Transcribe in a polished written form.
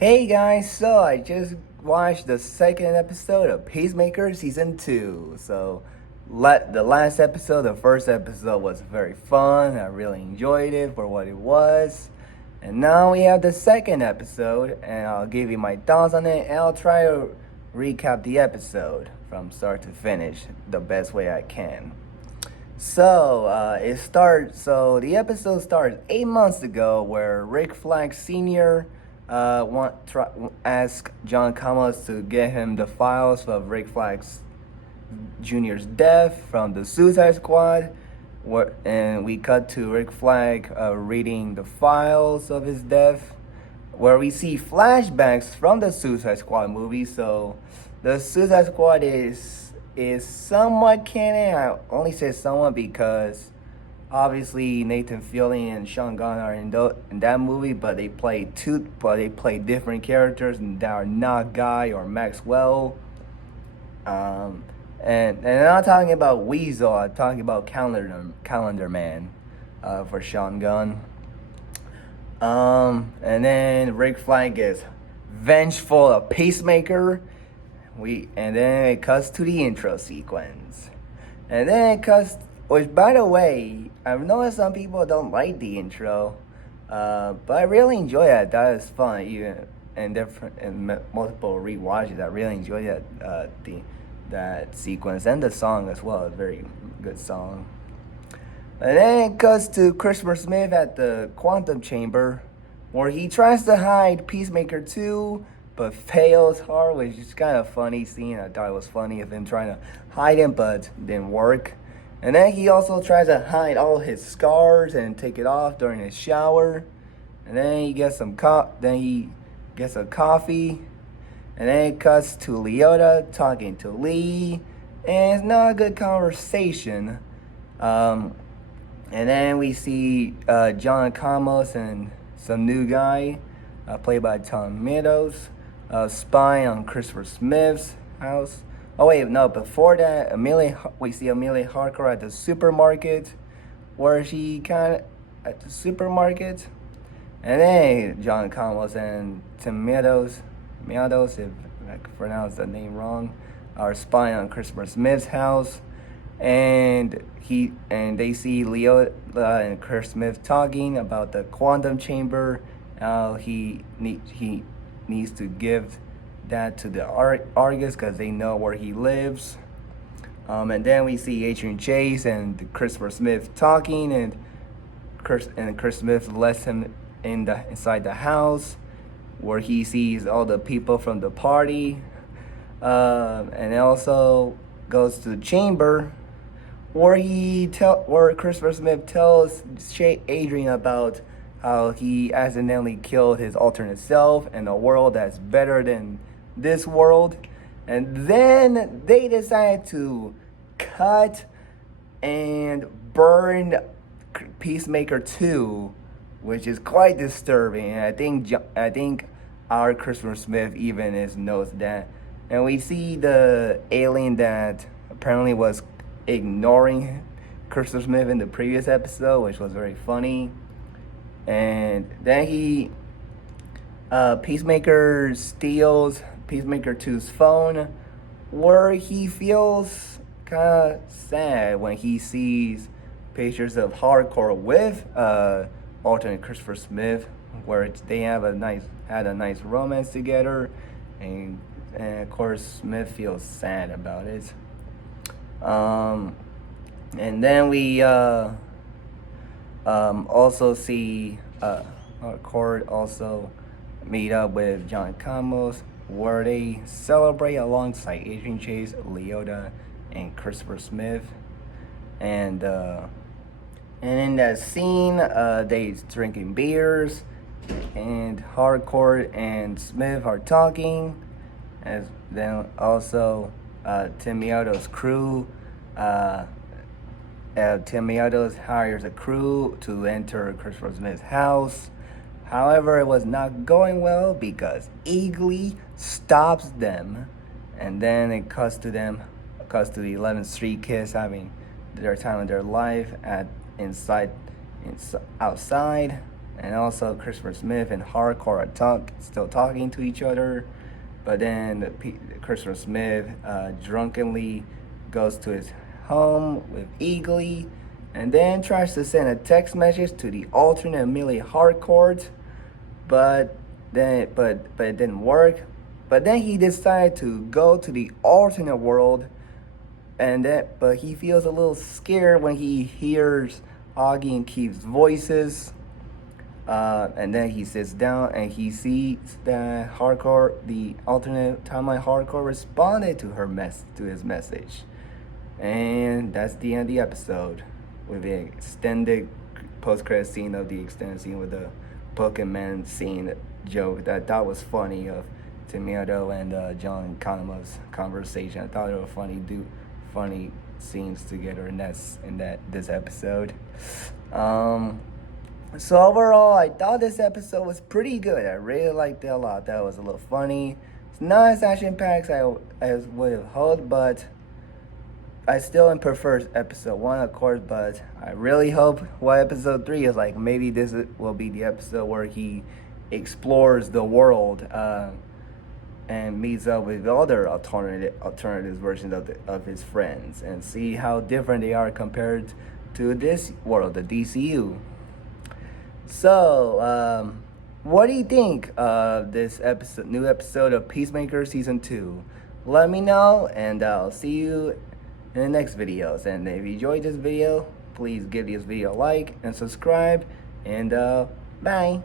Hey guys, so I just watched the second episode of Peacemaker season 2. The last episode, the first episode was very fun. I really enjoyed it for what it was. And now we have the second episode, and I'll give you my thoughts on it, and I'll try to recap the episode from start to finish the best way I can. The episode starts 8 months ago, where Rick Flag Sr. Asked John Camus to get him the files of Rick Flag Jr.'s death from the Suicide Squad. And we cut to Rick Flag reading the files of his death, where we see flashbacks from the Suicide Squad movie. So the Suicide Squad is somewhat canon. I only say somewhat because obviously Nathan Fillion and Sean Gunn are in that movie, but they play different characters and that are not Guy or Maxwell. And I'm not talking about Weasel. I'm talking about Calendar Man, for Sean Gunn. And then Rick Flag gets vengeful of Peacemaker. And then it cuts to the intro sequence. And then it cuts, which by the way, I've noticed some people don't like the intro, but I really enjoy it. That is fun. Even in multiple rewatches, I really enjoy that sequence and the song as well. It's a very good song. And then it cuts to Christopher Smith at the quantum chamber, where he tries to hide Peacemaker 2, but fails hard, which is kind of funny scene. I thought it was funny of him trying to hide him, but didn't work. And then he also tries to hide all his scars and take it off during his shower. And then he gets a coffee. And then it cuts to Leota talking to Lee, and it's not a good conversation. And then we see John Camus and some new guy, played by Tom Meadows, spying on Christopher Smith's house. Oh wait, no, before that, we see Amelia Harker at the supermarket, where she at the supermarket. And then John Camus and Tim Meadows, if I pronounce the name wrong, are spying on Christopher Smith's house. And they see Leo and Chris Smith talking about the quantum chamber. How he needs to give that to the Argus because they know where he lives. And then we see Adrian Chase and Christopher Smith talking, and Chris Smith lets him inside the house, where he sees all the people from the party, and it also goes to the chamber, where Christopher Smith tells Adrian about how he accidentally killed his alternate self in a world that's better than this world. And then they decide to cut and burn Peacemaker 2, which is quite disturbing. And I think our Christopher Smith even knows that. And we see the alien that apparently was ignoring Christopher Smith in the previous episode, which was very funny. And then Peacemaker steals Peacemaker 2's phone, where he feels kind of sad when he sees pictures of Hardcore with alternate Christopher Smith, where they had a nice romance together, and of course Smith feels sad about it. And then we also see Hardcore also meet up with John Camus, where they celebrate alongside Adrian Chase, Leota, and Christopher Smith. And in that scene, they drinking beers, and Hardcore and Smith are talking. And then also Tim Meadows' crew. Tim Meadows hires a crew to enter Christopher Smith's house. However, it was not going well because Eagly stops them, and then it cuts to the 11th Street kids having their time of their life outside. and also Christopher Smith and Hardcore are still talking to each other. But then Christopher Smith drunkenly goes to his home with Eagly, and then tries to send a text message to the alternate Millie Hardcore, but but it didn't work. But then he decided to go to the alternate world, but he feels a little scared when he hears Augie and Keith's voices. And then he sits down and he sees that the alternate timeline Hardcore, responded to his message, and that's the end of the episode with the extended post-credit scene of the extended scene with the Pokemon scene joke that was funny of Tomato and John Kanema's conversation. I thought it was funny scenes together in this episode. So overall, I thought this episode was pretty good. I really liked it a lot. That was a little funny. It's not as action-packed as would have hoped, but I still prefer episode 1, of course. But I really hope what episode 3 is like. Maybe this will be the episode where he explores the world and meets up with other alternative versions of his friends and see how different they are compared to this world, the DCU. So, what do you think of this new episode of Peacemaker Season 2? Let me know, and I'll see you in the next videos. And if you enjoyed this video, please give this video a like and subscribe, and bye.